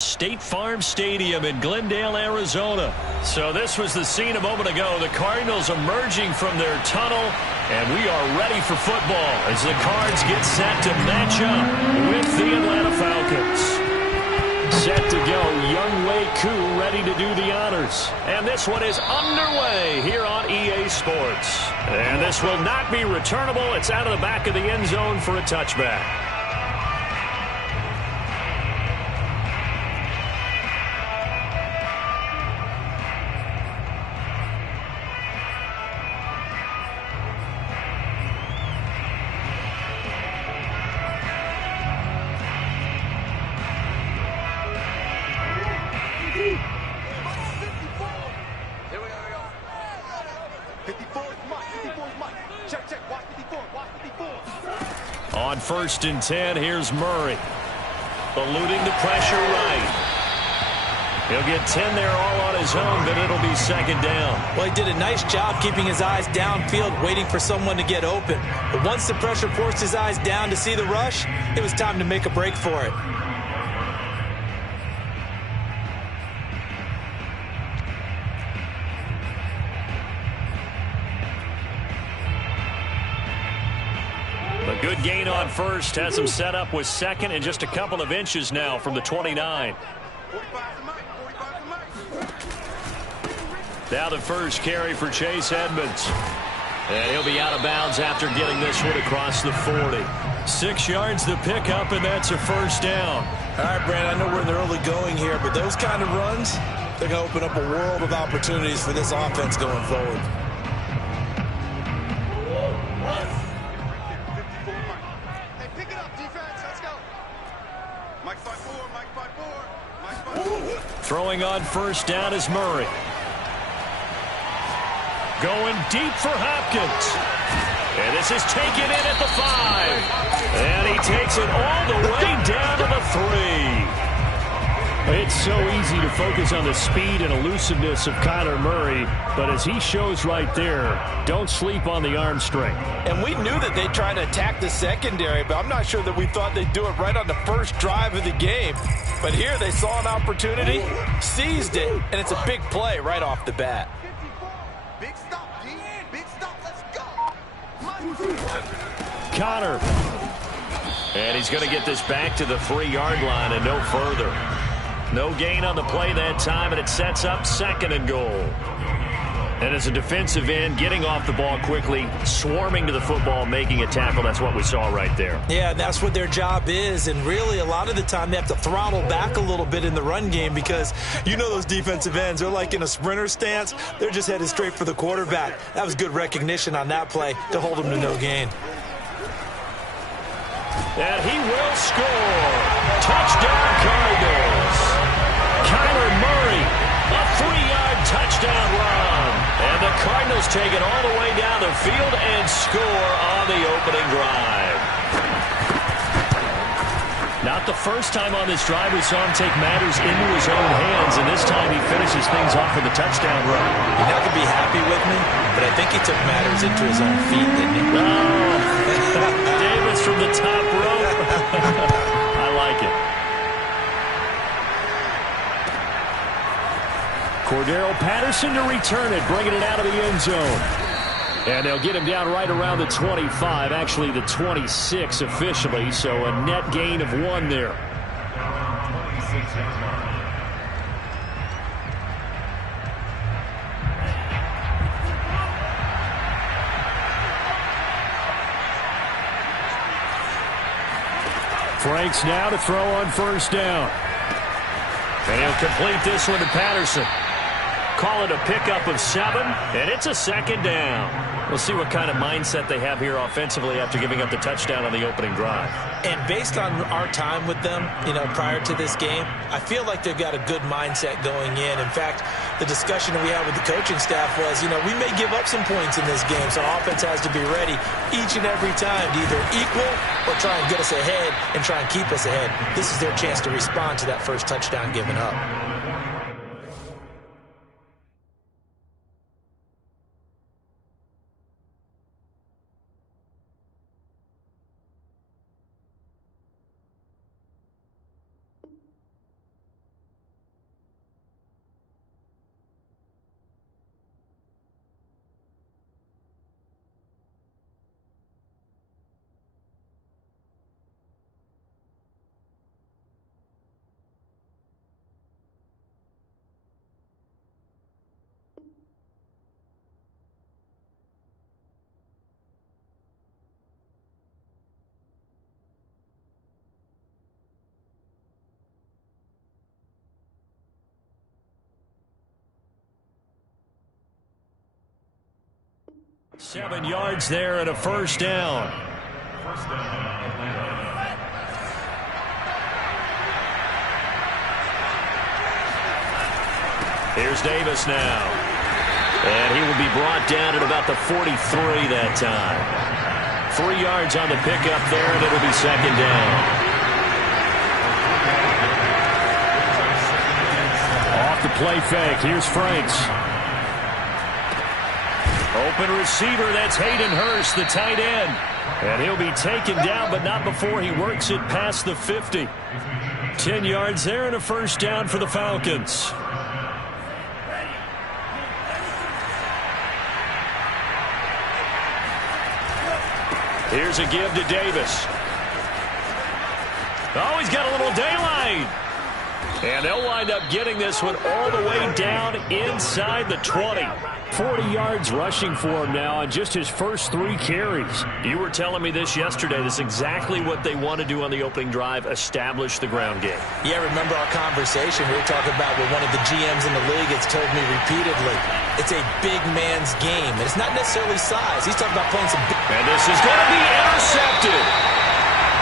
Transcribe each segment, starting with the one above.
State Farm Stadium in Glendale, Arizona. So this was the scene a moment ago. The Cardinals emerging from their tunnel, and we are ready for football as the Cards get set to match up with the Atlanta Falcons. Set to go, Young Wei Koo ready to do the honors. And this one is underway here on EA Sports. And this will not be returnable. It's out of the back of the end zone for a touchback. On 1st and 10, here's Murray. Eluding the pressure right. He'll get 10 there all on his own, but it'll be 2nd down. Well, he did a nice job keeping his eyes downfield, waiting for someone to get open. But once the pressure forced his eyes down to see the rush, it was time to make a break for it. A good gain on 1st, has him set up with 2nd and just a couple of inches now from the 29. Now the first carry for Chase Edmonds. And he'll be out of bounds after getting this one across the 40. 6 yards the pickup, and that's a 1st down. All right, Brandon, I know we're in the early going here, but those kind of runs, they're going to open up a world of opportunities for this offense going forward. Throwing on 1st down is Murray. Going deep for Hopkins. And this is taken in at the 5. And he takes it all the way down to the 3. It's so easy to focus on the speed and elusiveness of Kyler Murray, but as he shows right there, don't sleep on the arm strength. And we knew that they'd try to attack the secondary, but I'm not sure that we thought they'd do it right on the first drive of the game. But here they saw an opportunity, seized it, and it's a big play right off the bat. Big stop, D. Big stop. Let's go. Connor. And he's going to get this back to the 3-yard line and no further. No gain on the play that time, and it sets up 2nd and goal. And as a defensive end, getting off the ball quickly, swarming to the football, making a tackle, that's what we saw right there. Yeah, that's what their job is, and really a lot of the time they have to throttle back a little bit in the run game because you know those defensive ends, they're like in a sprinter stance. They're just headed straight for the quarterback. That was good recognition on that play to hold them to no gain. And he will score. Touchdown, Cardinals. Kyler Murray, a 3-yard touchdown run. And the Cardinals take it all the way down the field and score on the opening drive. Not the first time on this drive we saw him take matters into his own hands, and this time he finishes things off with a touchdown run. You're not going to be happy with me, but I think he took matters into his own feet, didn't he? Oh, Davis from the top rope. I like it. Cordero Patterson to return it, bringing it out of the end zone. And they'll get him down right around the 25, actually the 26 officially, so a net gain of 1 there. Franks now to throw on 1st down. And he'll complete this one to Patterson. Call it a pickup of 7, and it's a 2nd down. We'll see what kind of mindset they have here offensively after giving up the touchdown on the opening drive. And based on our time with them, prior to this game, I feel like they've got a good mindset going in. In fact, the discussion that we had with the coaching staff was, we may give up some points in this game, so offense has to be ready each and every time to either equal or try and get us ahead and try and keep us ahead. This is their chance to respond to that first touchdown given up. 7 yards there and a first down. Here's Davis now. And he will be brought down at about the 43 that time. 3 yards on the pickup there, and it'll be second down. Off the play fake. Here's Franks. Open receiver. That's Hayden Hurst, the tight end. And he'll be taken down, but not before he works it past the 50. 10 yards there and a first down for the Falcons. Here's a give to Davis. Oh, he's got a little daylight. And they'll wind up getting this one all the way down inside the 20. 40 yards rushing for him now on just his first 3 carries. You were telling me this yesterday. This is exactly what they want to do on the opening drive, establish the ground game. Yeah, remember our conversation we were talking about what one of the GMs in the league has told me repeatedly. It's a big man's game, and it's not necessarily size. He's talking about playing some big... And this is going to be intercepted.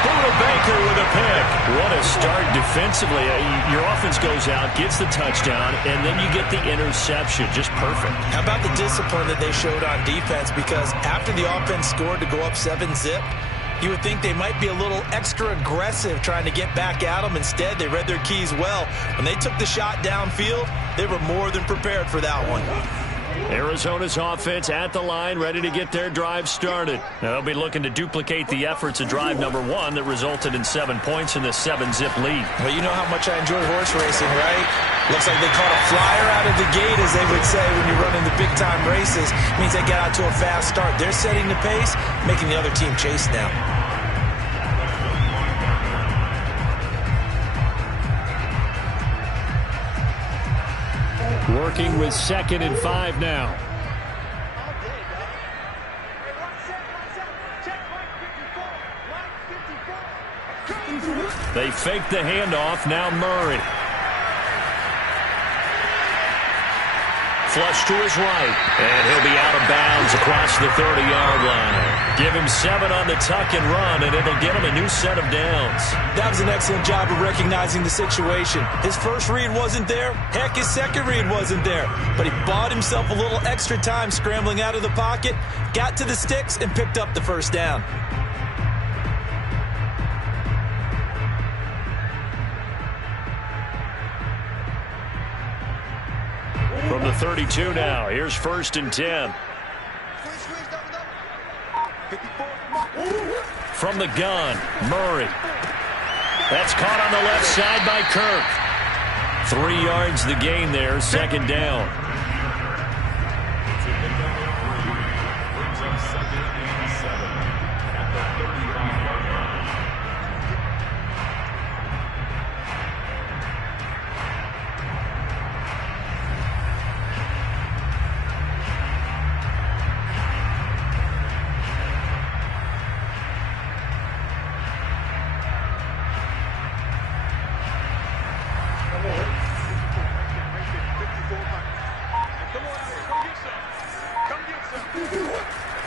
Buda Baker with a pick. What a start defensively. Your offense goes out, gets the touchdown, and then you get the interception. Just perfect. How about the discipline that they showed on defense? Because after the offense scored to go up 7-zip, you would think they might be a little extra aggressive trying to get back at them. Instead, they read their keys well. When they took the shot downfield, they were more than prepared for that one. Arizona's offense at the line, ready to get their drive started. Now, they'll be looking to duplicate the efforts of drive number 1 that resulted in 7 points in the 7-zip lead. Well, you know how much I enjoy horse racing, right? Looks like they caught a flyer out of the gate, as they would say when you're running the big-time races. It means they get out to a fast start. They're setting the pace, making the other team chase now. Working with 2nd and 5 now. They fake the handoff. Now Murray. Flush to his right. And he'll be out of bounds across the 30-yard line. Give him 7 on the tuck and run, and it'll get him a new set of downs. That was an excellent job of recognizing the situation. His first read wasn't there. Heck, his second read wasn't there. But he bought himself a little extra time scrambling out of the pocket, got to the sticks, and picked up the first down. From the 32 now, here's 1st and 10. From the gun, Murray. That's caught on the left side by Kirk. 3 yards the gain there, 2nd down.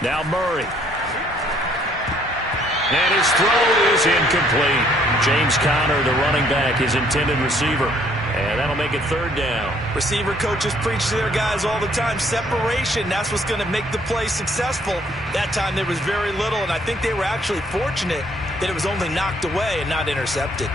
Now Murray. And his throw is incomplete. James Conner, the running back, his intended receiver. And that'll make it 3rd down. Receiver coaches preach to their guys all the time. Separation, that's what's going to make the play successful. That time there was very little, and I think they were actually fortunate that it was only knocked away and not intercepted.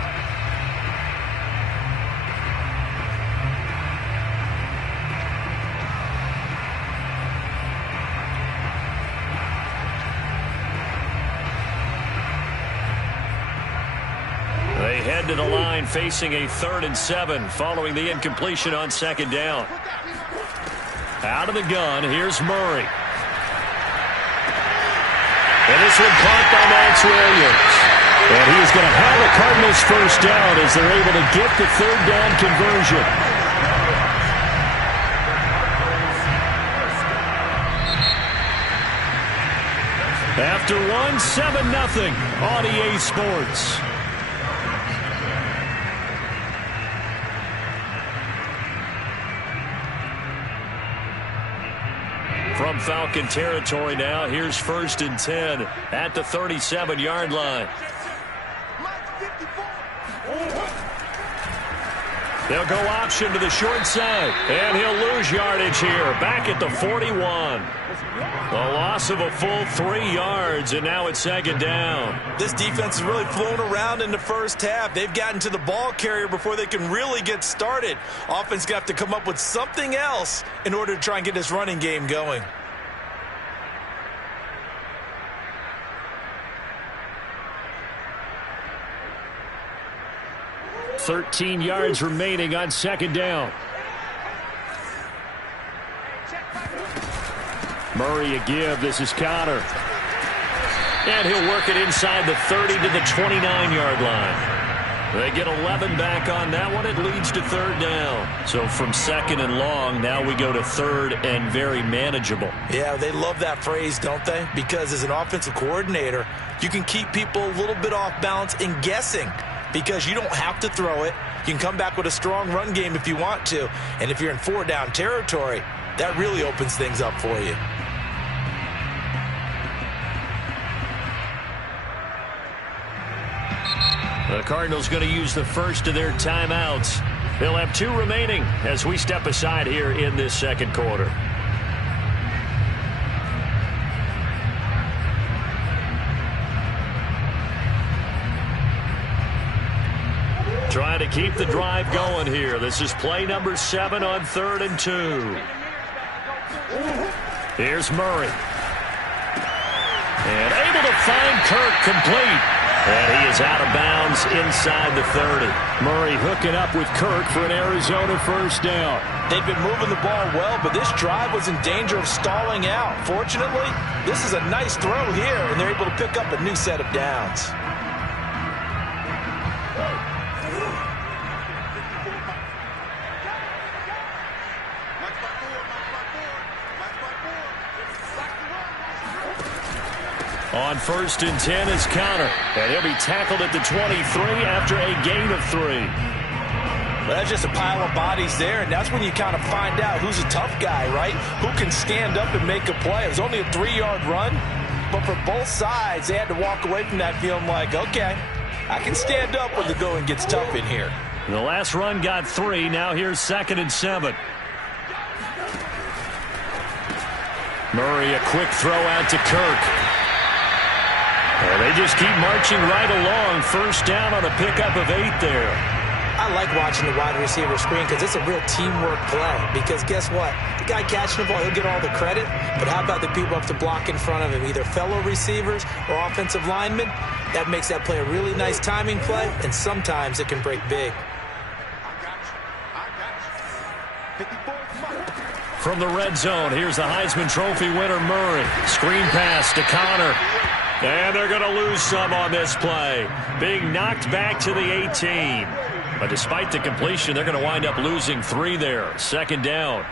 Head to the line facing a 3rd and 7 following the incompletion on 2nd down. Out of the gun, here's Murray. And this one caught by Max Williams. And he is going to have the Cardinals first down as they're able to get the 3rd down conversion. After one, 7-0 on EA Sports. From Falcon territory now, here's 1st and 10 at the 37-yard line. They'll go option to the short side, and he'll lose yardage here, back at the 41. A loss of a full 3 yards, and now it's 2nd down. This defense is really flown around in the first half. They've gotten to the ball carrier before they can really get started. Offense got to come up with something else in order to try and get this running game going. 13 yards remaining on 2nd down. Murray a give. This is Connor. And he'll work it inside the 30 to the 29-yard line. They get 11 back on that one. It leads to 3rd down. So from 2nd and long, now we go to 3rd and very manageable. Yeah, they love that phrase, don't they? Because as an offensive coordinator, you can keep people a little bit off balance and guessing because you don't have to throw it. You can come back with a strong run game if you want to. And if you're in 4-down territory, that really opens things up for you. The Cardinals going to use the first of their timeouts. They'll have 2 remaining as we step aside here in this 2nd quarter. Trying to keep the drive going here. This is play number 7 on 3rd and 2. Here's Murray. And able to find Kirk complete. And he is out of bounds inside the 30. Murray hooking up with Kirk for an Arizona 1st down. They've been moving the ball well, but this drive was in danger of stalling out. Fortunately, this is a nice throw here, and they're able to pick up a new set of downs. On 1st and 10 is Connor, and he'll be tackled at the 23 after a gain of 3. Well, that's just a pile of bodies there, and that's when you kind of find out who's a tough guy, right? Who can stand up and make a play. It was only a 3-yard run, but for both sides, they had to walk away from that feeling like, okay, I can stand up when the going gets tough in here. The last run got 3. Now here's 2nd and 7. Murray, a quick throw out to Kirk. Well, they just keep marching right along. 1st down on a pickup of 8 there. I like watching the wide receiver screen because it's a real teamwork play. Because guess what? The guy catching the ball, he'll get all the credit. But how about the people up to block in front of him, either fellow receivers or offensive linemen? That makes that play a really nice timing play, and sometimes it can break big. From the red zone, here's the Heisman Trophy winner, Murray. Screen pass to Connor. And they're going to lose some on this play. Being knocked back to the 18. But despite the completion, they're going to wind up losing 3 there. 2nd down.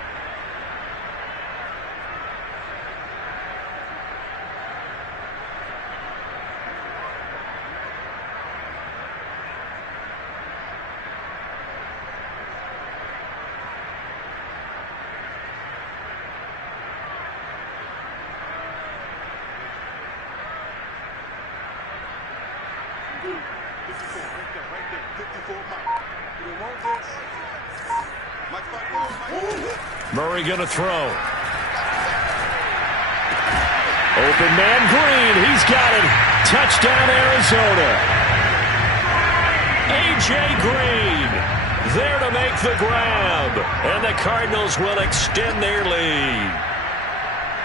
Murray going to throw. Open man Green. He's got it. Touchdown Arizona. A.J. Green there to make the grab. And the Cardinals will extend their lead.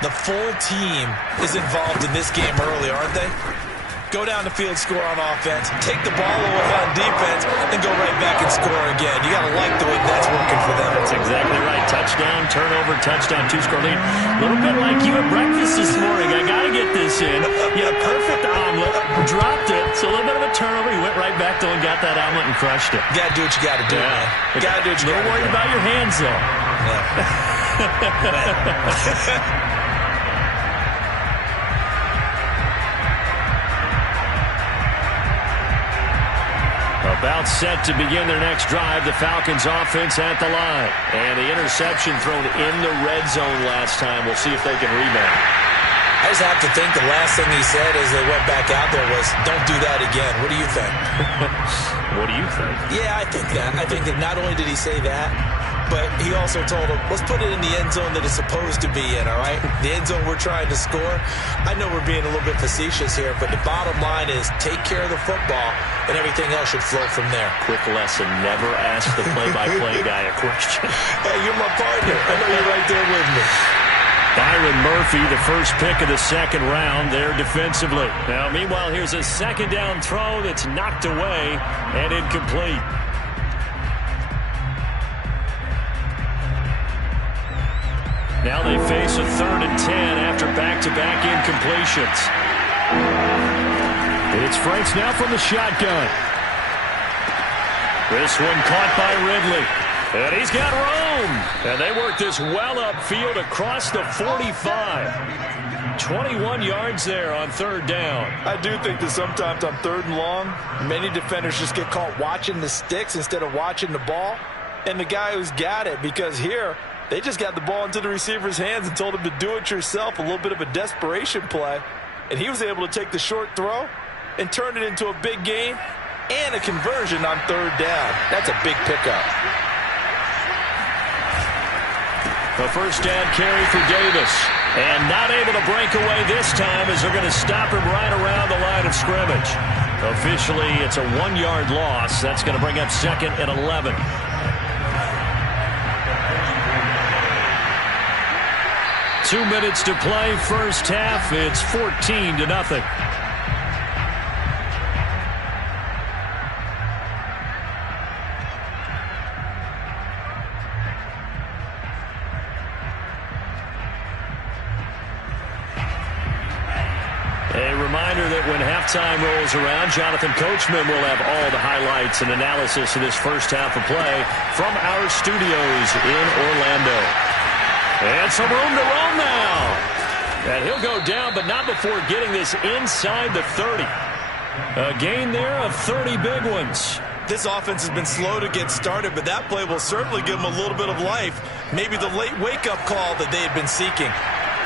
The full team is involved in this game early, aren't they? Go down the field, score on offense, take the ball away on defense, and go right back and score again. You got to like the way that's working for them. That's exactly right. Touchdown, turnover, touchdown, 2-score lead. A little bit like you at breakfast this morning. I got to get this in. You had a perfect omelet, dropped it. It's a little bit of a turnover. You went right back to and got that omelet and crushed it. You got to do what you got to do, man. You got to do what you got to do. Don't worry about your hands, though. Yeah. A About set to begin their next drive, the Falcons offense at the line. And the interception thrown in the red zone last time. We'll see if they can rebound. I just have to think the last thing he said as they went back out there was, don't do that again. What do you think? What do you think? Yeah, I think that. I think that not only did he say that, but he also told him, let's put it in the end zone that it's supposed to be in, all right? The end zone we're trying to score. I know we're being a little bit facetious here, but the bottom line is take care of the football, and everything else should flow from there. Quick lesson, never ask the play-by-play guy a question. Hey, you're my partner. I know you're right there with me. Byron Murphy, the first pick of the second round there defensively. Now, meanwhile, here's a second down throw that's knocked away and incomplete. Now they face a 3rd and 10 after back-to-back incompletions. It's Franks now from the shotgun. This one caught by Ridley. And he's got room. And they work this well upfield across the 45. 21 yards there on 3rd down. I do think that sometimes on 3rd and long, many defenders just get caught watching the sticks instead of watching the ball. And the guy who's got it, because here, they just got the ball into the receiver's hands and told him to do it yourself, a little bit of a desperation play. And he was able to take the short throw and turn it into a big gain and a conversion on 3rd down. That's a big pickup. A first down carry for Davis. And not able to break away this time as they're going to stop him right around the line of scrimmage. Officially, it's a 1-yard loss. That's going to bring up 2nd and 11. Two minutes to play, first half. It's 14-0. A reminder that when halftime rolls around, Jonathan Coachman will have all the highlights and analysis of this first half of play from our studios in Orlando. And some room to roam now. And he'll go down, but not before getting this inside the 30. A gain there of 30 big ones. This offense has been slow to get started, but that play will certainly give them a little bit of life. Maybe the late wake-up call that they had been seeking.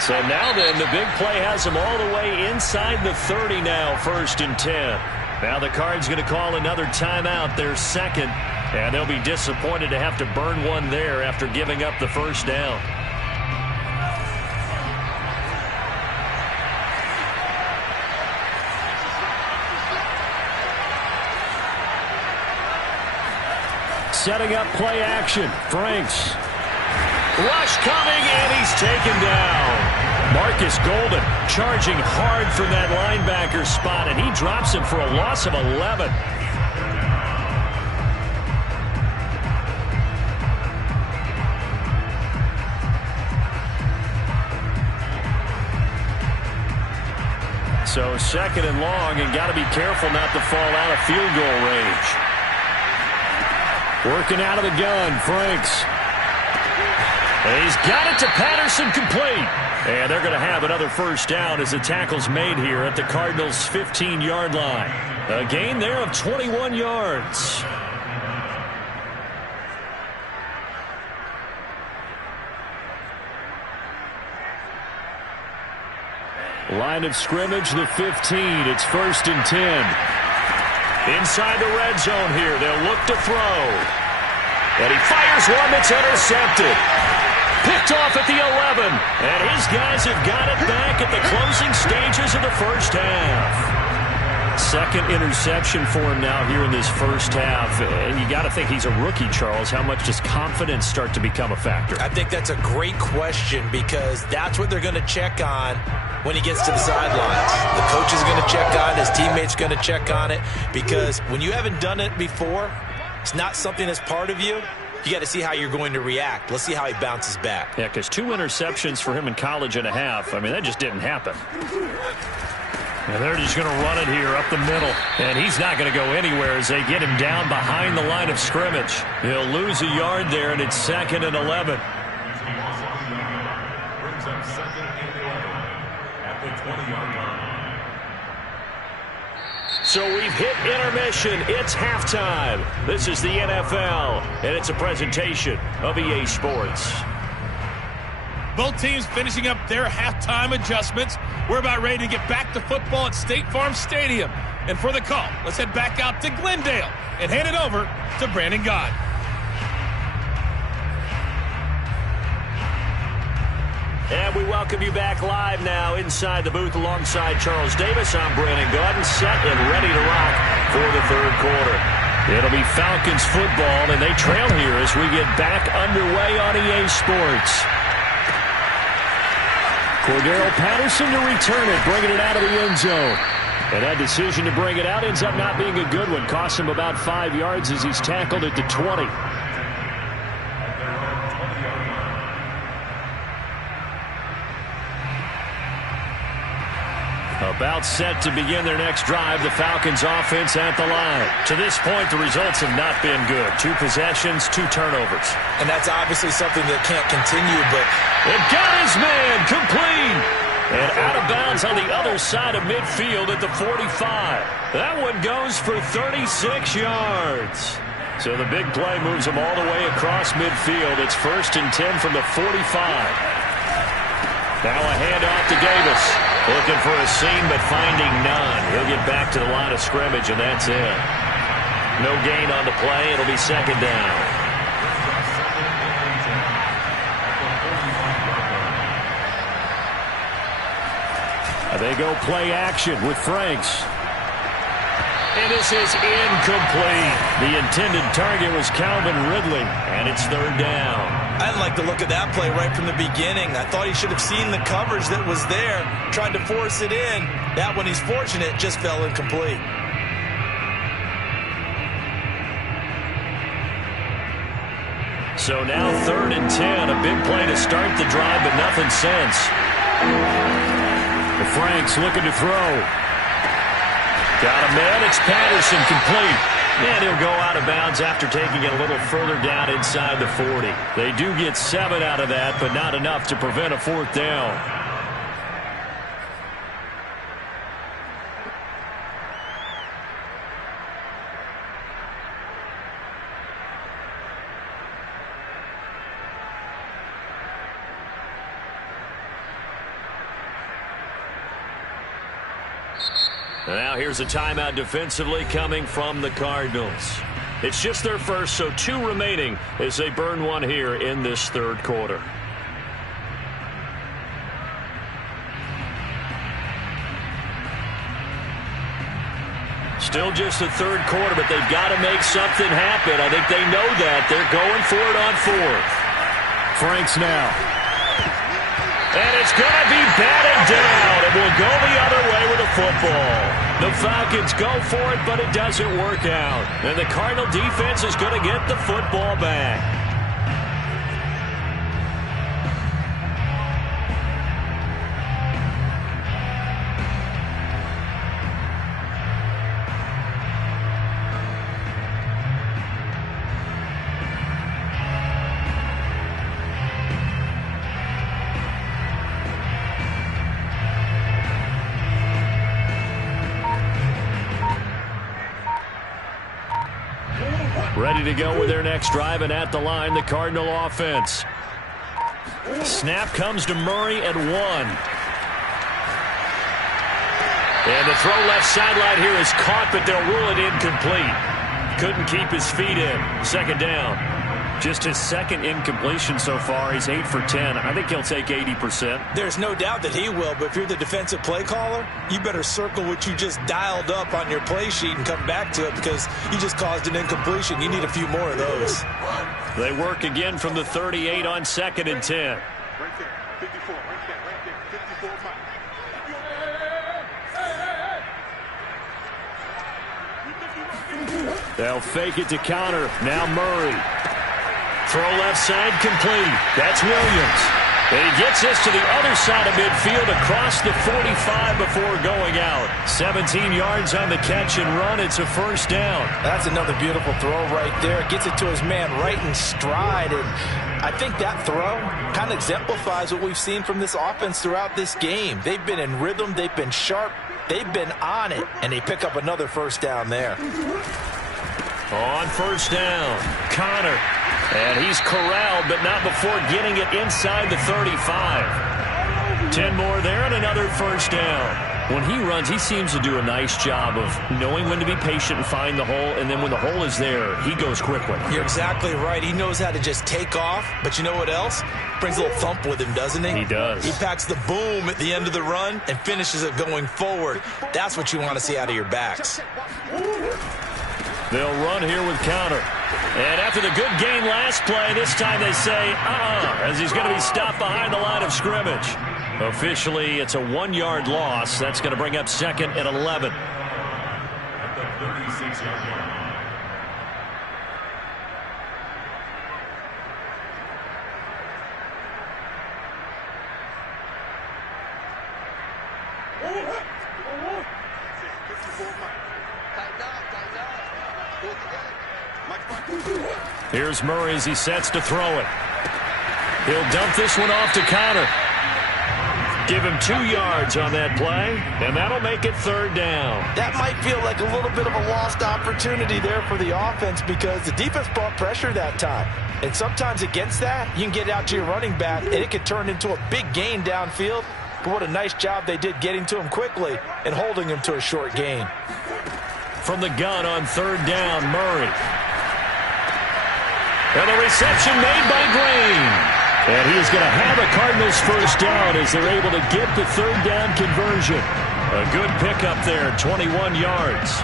So now then, the big play has them all the way inside the 30 now, 1st and 10. Now the Cards going to call another timeout, their second, and they'll be disappointed to have to burn one there after giving up the first down. Setting up play action. Franks. Rush coming, and he's taken down. Marcus Golden charging hard for that linebacker spot, and he drops him for a loss of 11. So 2nd and long, and got to be careful not to fall out of field goal range. Working out of the gun, Franks. And he's got it to Patterson, complete. And they're going to have another first down as the tackle's made here at the Cardinals' 15-yard line. A gain there of 21 yards. Line of scrimmage, the 15. It's 1st and 10. Inside the red zone here, they'll look to throw. And he fires one that's intercepted. Picked off at the 11. And his guys have got it back at the closing stages of the first half. 2nd interception for him now here in this first half. And you got to think he's a rookie, Charles. How much does confidence start to become a factor? I think that's a great question, because that's what they're going to check on when he gets to the sidelines. The coach is going to check on it. His teammates going to check on it, because when you haven't done it before, it's not something that's part of you. You got to see how you're going to react. Let's see how he bounces back. Yeah, because 2 interceptions for him in college and a half. I mean, that just didn't happen. And they're just going to run it here up the middle. And he's not going to go anywhere as they get him down behind the line of scrimmage. He'll lose a yard there, and it's 2nd and 11. So we've hit intermission. It's halftime. This is the NFL, and it's a presentation of EA Sports. Both teams finishing up their halftime adjustments. We're about ready to get back to football at State Farm Stadium. And for the call, let's head back out to Glendale and hand it over to Brandon Gott. And we welcome you back live now inside the booth alongside Charles Davis. I'm Brandon Gott, set and ready to rock for the third quarter. It'll be Falcons football, and they trail here as we get back underway on EA Sports. Cordero Patterson to return it, bringing it out of the end zone. And that decision to bring it out ends up not being a good one. Costs him about 5 yards as he's tackled at the 20. About set to begin their next drive. The Falcons offense at the line. To this point, the results have not been good. 2 possessions, 2 turnovers. And that's obviously something that can't continue, but it got his man complete. And out of bounds on the other side of midfield at the 45. That one goes for 36 yards. So the big play moves him all the way across midfield. It's 1st and 10 from the 45. Now a handoff to Davis. Looking for a seam, but finding none. He'll get back to the line of scrimmage, and that's it. No gain on the play. It'll be 2nd down. They go play action with Franks. And this is incomplete. The intended target was Calvin Ridley, and it's 3rd down. I didn't like the look of that play right from the beginning. I thought he should have seen the coverage that was there, tried to force it in. That one, he's fortunate, just fell incomplete. So now 3rd and 10. A big play to start the drive, but nothing since. Franks looking to throw. Got a man. It's Patterson complete. And he'll go out of bounds after taking it a little further down inside the 40. They do get 7 out of that, but not enough to prevent a 4th down. Now here's a timeout defensively coming from the Cardinals. It's just their first, so 2 remaining as they burn one here in this 3rd quarter. Still just the 3rd quarter, but they've got to make something happen. I think they know that. They're going for it on 4th. Franks now. And it's going to be batted down. It will go the other way with the football. The Falcons go for it, but it doesn't work out. And the Cardinal defense is going to get the football back. Ready to go with their next drive, and at the line, the Cardinal offense. Snap comes to Murray at 1. And the throw left sideline here is caught, but they'll rule it incomplete. Couldn't keep his feet in. 2nd down. Just his 2nd incompletion so far. He's 8 for 10. I think he'll take 80%. There's no doubt that he will, but if you're the defensive play caller, you better circle what you just dialed up on your play sheet and come back to it because you just caused an incompletion. You need a few more of those. They work again from the 38 on 2nd and 10. Right there, 54, right there, 54. They'll fake it to counter. Now Murray. Throw left side complete. That's Williams. And he gets this to the other side of midfield across the 45 before going out. 17 yards on the catch and run. It's a 1st down. That's another beautiful throw right there. Gets it to his man right in stride. And I think that throw kind of exemplifies what we've seen from this offense throughout this game. They've been in rhythm. They've been sharp. They've been on it, and they pick up another first down there. On first down, Connor. And he's corralled, but not before getting it inside the 35. 10 more there and another first down. When he runs, he seems to do a nice job of knowing when to be patient and find the hole, and then when the hole is there, he goes quickly. You're exactly right. He knows how to just take off, but you know what else? Brings a little thump with him, doesn't he? He does. He packs the boom at the end of the run and finishes it going forward. That's what you want to see out of your backs. They'll run here with Connor. And after the good gain last play, this time they say, as he's going to be stopped behind the line of scrimmage. Officially, it's a 1-yard loss. That's going to bring up second and 11. Here's Murray as he sets to throw it. He'll dump this one off to Connor. Give him 2 yards on that play, and that'll make it third down. That might feel like a little bit of a lost opportunity there for the offense because the defense brought pressure that time. And sometimes against that, you can get out to your running back, and it can turn into a big gain downfield. But what a nice job they did getting to him quickly and holding him to a short gain. From the gun on third down, Murray. And the reception made by Green. And he is going to have a Cardinals first down as they're able to get the third down conversion. A good pickup there, 21 yards.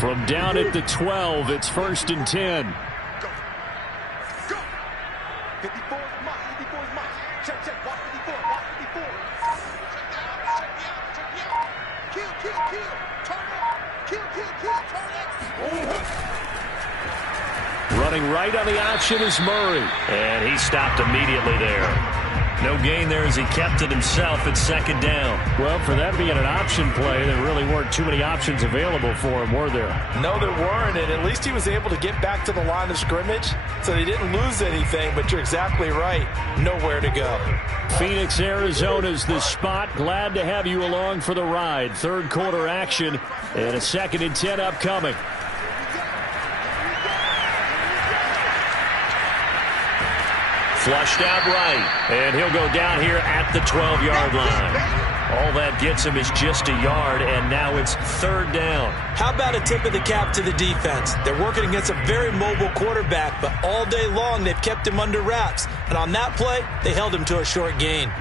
From down at the 12, it's 1st and 10. Running right on the option is Murray. And he stopped immediately there. No gain there as he kept it himself at second down. Well, for that being an option play, there really weren't too many options available for him, were there? No, there weren't, and at least he was able to get back to the line of scrimmage, so they didn't lose anything, but you're exactly right. Nowhere to go. Phoenix, Arizona's the spot. Glad to have you along for the ride. Third quarter action and a 2nd and 10 upcoming. Flushed out right, and he'll go down here at the 12-yard line. All that gets him is just a yard, and now it's third down. How about a tip of the cap to the defense? They're working against a very mobile quarterback, but all day long they've kept him under wraps. And on that play, they held him to a short gain.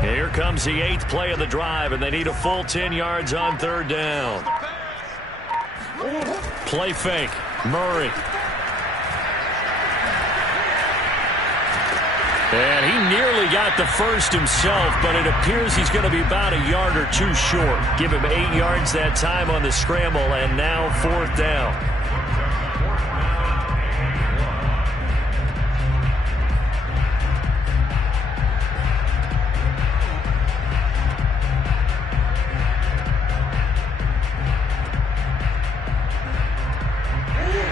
Here comes the 8th play of the drive, and they need a full 10 yards on third down. Play fake. Murray. And he nearly got the first himself, but it appears he's going to be about a yard or two short. Give him 8 yards that time on the scramble, and now fourth down.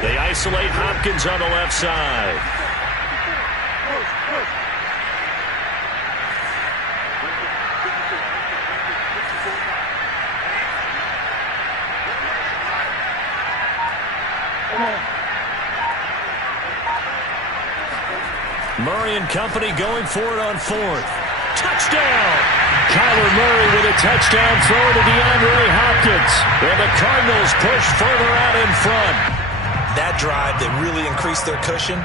They isolate Hopkins on the left side. Murray and company going for it on fourth. Touchdown! Kyler Murray with a touchdown throw to DeAndre Hopkins. And the Cardinals push further out in front. That drive that really increased their cushion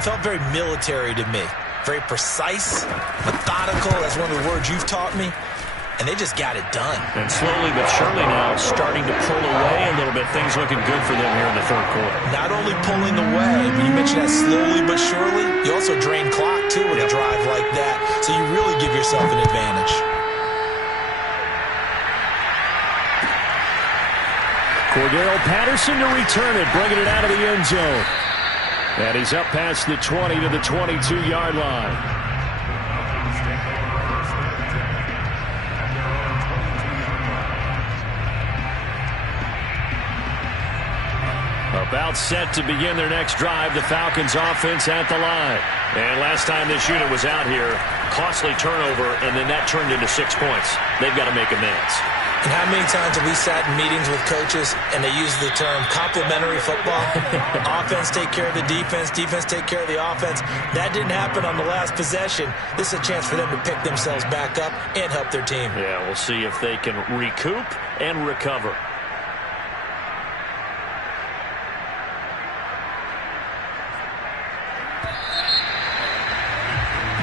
felt very military to me. Very precise, methodical, that's one of the words you've taught me. And they just got it done. And slowly but surely now starting to pull away a little bit. Things looking good for them here in the third quarter. Not only pulling away, but you mentioned that slowly but surely. You also drain clock, too, with a drive like that. So you really give yourself an advantage. Cordero Patterson to return it, bringing it out of the end zone. And he's up past the 20 to the 22-yard line. About set to begin their next drive, the Falcons offense at the line. And last time this unit was out here, costly turnover, and then that turned into 6 points. They've got to make amends. And how many times have we sat in meetings with coaches and they use the term complementary football? Offense take care of the defense, defense take care of the offense. That didn't happen on the last possession. This is a chance for them to pick themselves back up and help their team. Yeah, we'll see if they can recoup and recover.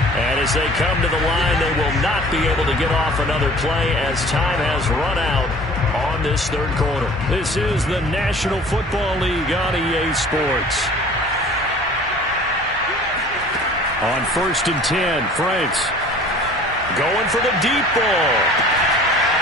And as they come to the line, they will not be able to get off another play as time has run out on this third quarter. This is the National Football League on EA Sports. On 1st and 10, Franks going for the deep ball.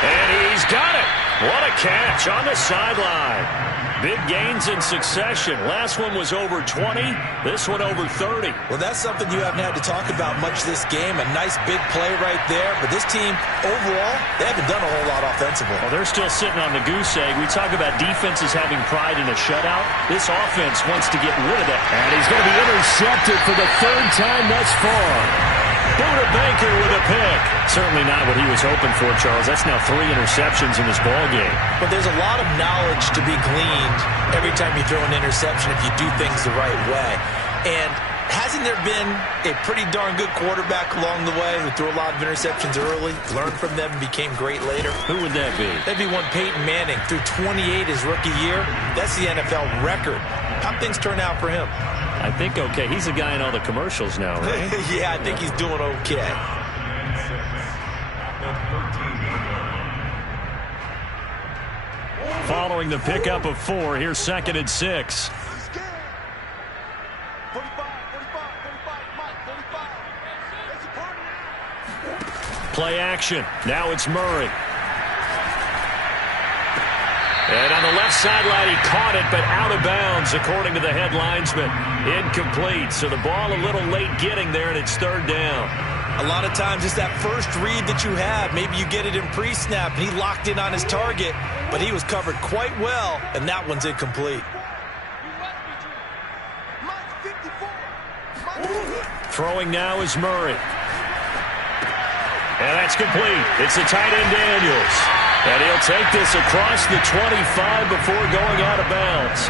And he's got it. What a catch on the sideline. Big gains in succession. Last one was over 20. This one over 30. Well, that's something you haven't had to talk about much this game. A nice big play right there. But this team, overall, they haven't done a whole lot offensively. Well, they're still sitting on the goose egg. We talk about defenses having pride in a shutout. This offense wants to get rid of that. And he's going to be intercepted for the 3rd time thus far. Buda Baker with a pick. Certainly not what he was hoping for, Charles. That's now 3 interceptions in this ball game. But there's a lot of knowledge to be gleaned every time you throw an interception if you do things the right way. And hasn't there been a pretty darn good quarterback along the way who threw a lot of interceptions early, learned from them, and became great later? Who would that be? That'd be one Peyton Manning. Threw 28 his rookie year. That's the NFL record. How'd things turn out for him? I think okay. He's the guy in all the commercials now, right? Yeah, I think he's doing okay. Following the pickup of 4, here's 2nd and 6. Play action. Now it's Murray. And on the left sideline, he caught it, but out of bounds, according to the head linesman. Incomplete. So the ball a little late getting there, and it's 3rd down. A lot of times it's that first read that you have. Maybe you get it in pre-snap, and he locked in on his target, but he was covered quite well, and that one's incomplete. Throwing now is Murray. And that's complete. It's the tight end Daniels. And he'll take this across the 25 before going out of bounds.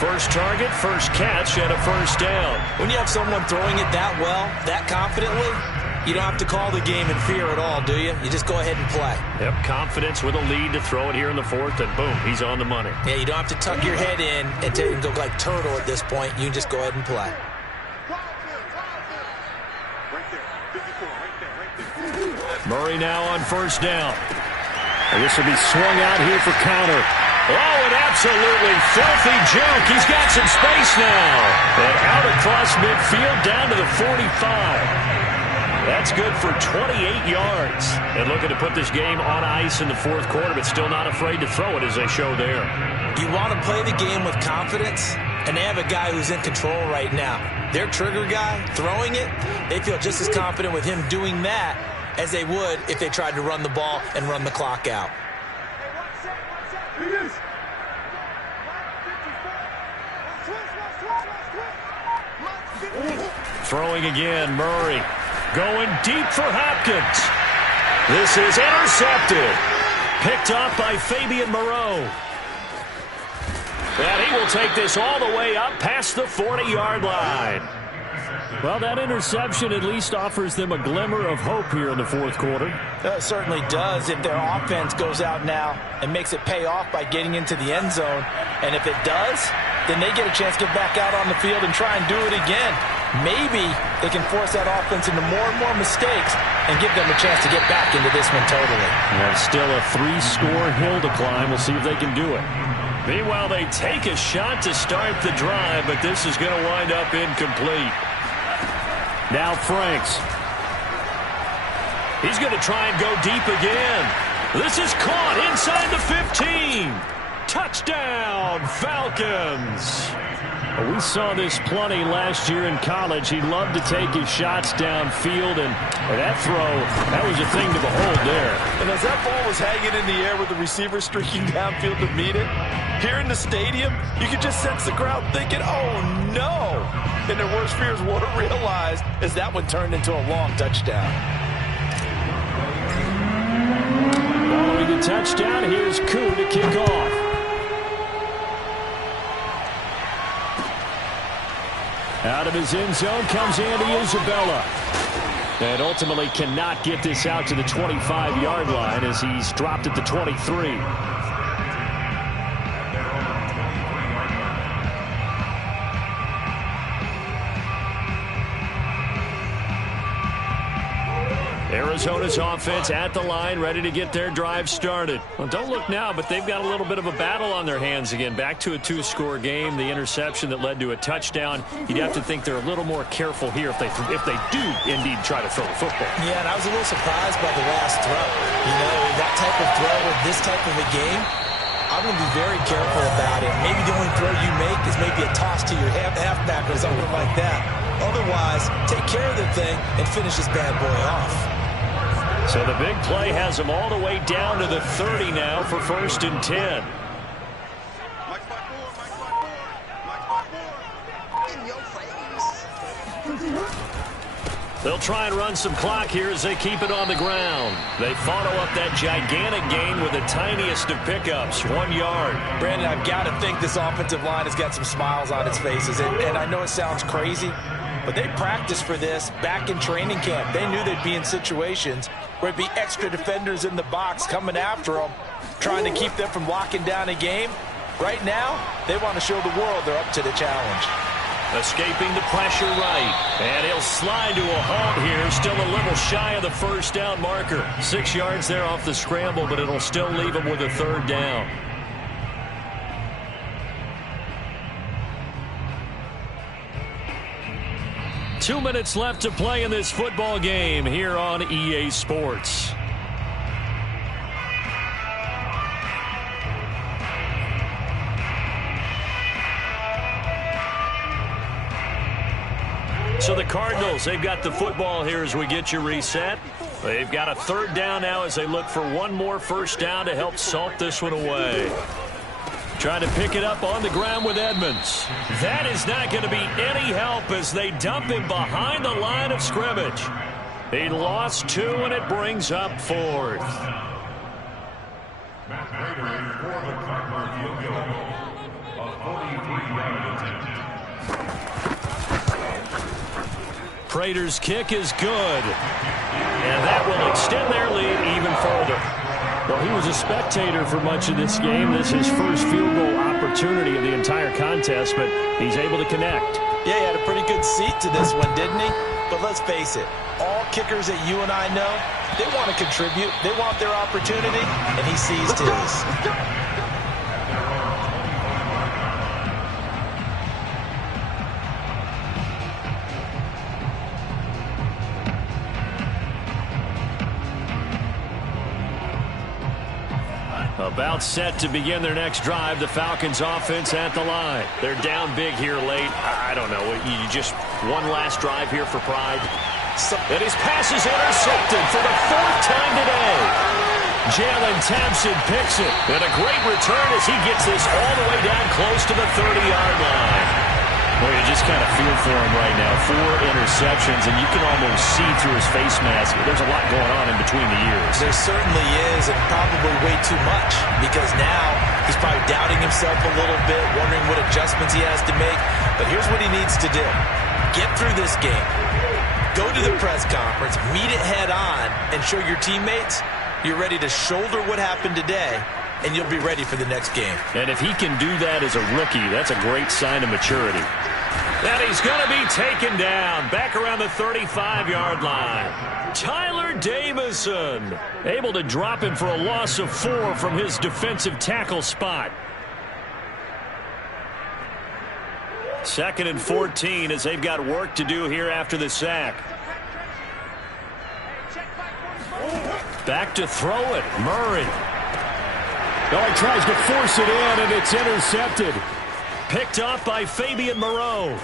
First target, first catch, and a 1st down. When you have someone throwing it that well, that confidently, you don't have to call the game in fear at all, do you? You just go ahead and play. Yep, confidence with a lead to throw it here in the 4th, and boom, he's on the money. Yeah, you don't have to tuck your head in and go like turtle at this point. You can just go ahead and play. Murray now on 1st down. And this will be swung out here for counter. Oh, an absolutely filthy joke. He's got some space now. And out across midfield down to the 45. That's good for 28 yards. And looking to put this game on ice in the 4th quarter, but still not afraid to throw it as they show there. You want to play the game with confidence, and they have a guy who's in control right now. Their trigger guy, throwing it, they feel just as confident with him doing that as they would if they tried to run the ball and run the clock out. Throwing again, Murray. Going deep for Hopkins. This is intercepted. Picked off by Fabian Moreau. And he will take this all the way up past the 40-yard line. Well, that interception at least offers them a glimmer of hope here in the 4th quarter. It certainly does if their offense goes out now and makes it pay off by getting into the end zone. And if it does, then they get a chance to get back out on the field and try and do it again. Maybe they can force that offense into more and more mistakes and give them a chance to get back into this one totally. And still a 3-score hill to climb. We'll see if they can do it. Meanwhile, they take a shot to start the drive, but this is going to wind up incomplete. Now Franks. He's going to try and go deep again. This is caught inside the 15. Touchdown, Falcons! We saw this plenty last year in college. He loved to take his shots downfield, and that throw, that was a thing to behold there. And as that ball was hanging in the air with the receiver streaking downfield to meet it, here in the stadium, you could just sense the crowd thinking, oh no! And their worst fears weren't realized as that one turned into a long touchdown. Following the touchdown, here's Koo to kick off. Out of his end zone comes Andy Isabella. And ultimately cannot get this out to the 25-yard line as he's dropped at the 23. Arizona's offense at the line, ready to get their drive started. Well, don't look now, but they've got a little bit of a battle on their hands again. Back to a two-score game. The interception that led to a touchdown. You'd have to think they're a little more careful here if they do indeed try to throw the football. Yeah, and I was a little surprised by the last throw. You know, that type of throw with this type of a game, I'm going to be very careful about it. Maybe the only throw you make is maybe a toss to your halfback or something like that. Otherwise, take care of the thing and finish this bad boy off. So the big play has them all the way down to the 30 now for 1st and 10. They'll try and run some clock here as they keep it on the ground. They follow up that gigantic gain with the tiniest of pickups, 1 yard. Brandon, I've got to think this offensive line has got some smiles on its faces. And I know it sounds crazy, but they practiced for this back in training camp. They knew they'd be in situations where it'd be extra defenders in the box coming after them, trying to keep them from locking down a game. Right now, they want to show the world they're up to the challenge. Escaping the pressure right. And he'll slide to a halt here. Still a little shy of the first down marker. 6 yards there off the scramble, but it'll still leave him with a 3rd down. Two minutes left to play in this football game here on EA Sports. So the Cardinals, they've got the football here as we get you reset. They've got a 3rd down now as they look for one more first down to help salt this one away. Trying to pick it up on the ground with Edmonds. That is not going to be any help as they dump him behind the line of scrimmage. He lost 2, and it brings up 4th. Prater's kick is good. And that will extend their lead even further. Well, he was a spectator for much of this game. This is his first field goal opportunity of the entire contest, but he's able to connect. Yeah, he had a pretty good seat to this one, didn't he? But let's face it, all kickers that you and I know, they want to contribute. They want their opportunity, and he seized his. About set to begin their next drive. The Falcons offense at the line. They're down big here late. I don't know. You just one last drive here for pride. And his pass is intercepted for the 4th time today. Jalen Thompson picks it. And a great return as he gets this all the way down close to the 30-yard line. Well, you just kind of feel for him right now. 4 interceptions, and you can almost see through his face mask. There's a lot going on in between the ears. There certainly is, and probably way too much, because now he's probably doubting himself a little bit, wondering what adjustments he has to make. But here's what he needs to do. Get through this game. Go to the press conference, meet it head on, and show your teammates you're ready to shoulder what happened today, and you'll be ready for the next game. And if he can do that as a rookie, that's a great sign of maturity. And he's going to be taken down back around the 35-yard line. Tyler Davison able to drop him for a loss of 4 from his defensive tackle spot. 2nd and 14 as they've got work to do here after the sack. Back to throw it, Murray. Oh, he tries to force it in, and it's intercepted. Picked off by Fabian Moreau.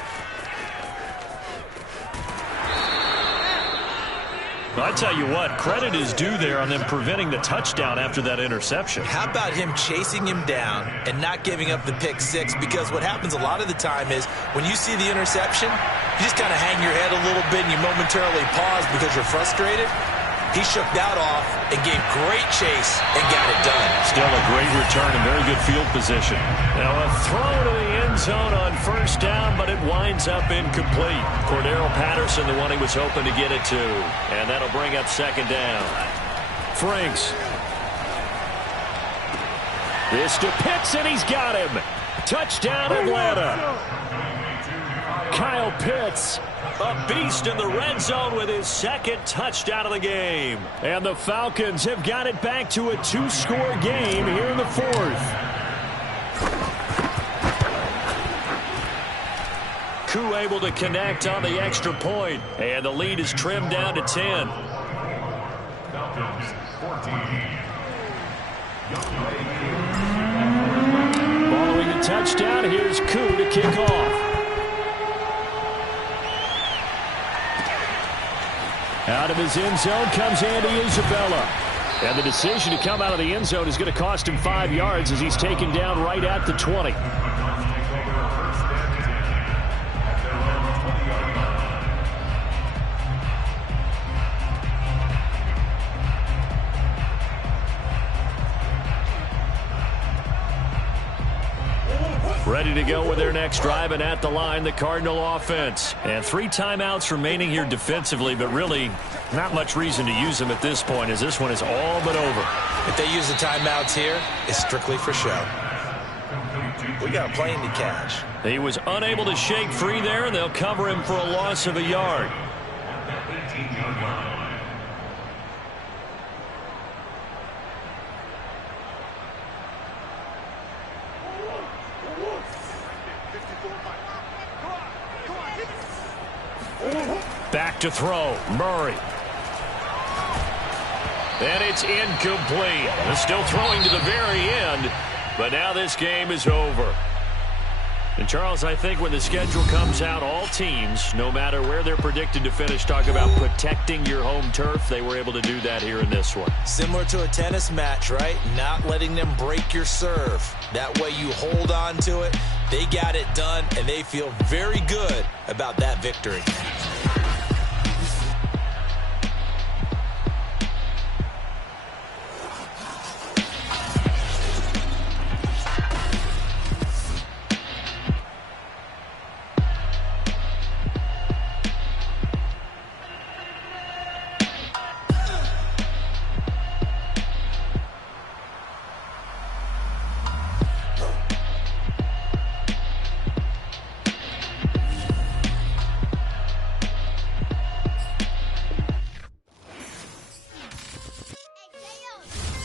I tell you what, credit is due there on them preventing the touchdown after that interception. How about him chasing him down and not giving up the pick six? Because what happens a lot of the time is when you see the interception, you just kind of hang your head a little bit and you momentarily pause because you're frustrated. He shook that off and gave great chase and got it done. Still a great return and very good field position. Now a throw to the end zone on first down, but it winds up incomplete. Cordero Patterson, the one he was hoping to get it to. And that'll bring up second down. Franks. This to Pitts, and he's got him. Touchdown, Atlanta. Kyle Pitts, a beast in the red zone with his second touchdown of the game. And the Falcons have got it back to a 2-score game here in the fourth. Koo able to connect on the extra point, and the lead is trimmed down to 10. Following the touchdown, here's Koo to kick off. Out of his end zone comes Andy Isabella. And the decision to come out of the end zone is going to cost him 5 yards as he's taken down right at the 20. Ready to go with their next drive, and at the line, the Cardinal offense. And 3 timeouts remaining here defensively, but really not much reason to use them at this point as this one is all but over. If they use the timeouts here, it's strictly for show. We got a plane to catch. He was unable to shake free there, and they'll cover him for a loss of a yard. Back to throw, Murray. And it's incomplete. They're still throwing to the very end, but now this game is over. And, Charles, I think when the schedule comes out, all teams, no matter where they're predicted to finish, talk about protecting your home turf. They were able to do that here in this one. Similar to a tennis match, right? Not letting them break your serve. That way you hold on to it. They got it done, and they feel very good about that victory.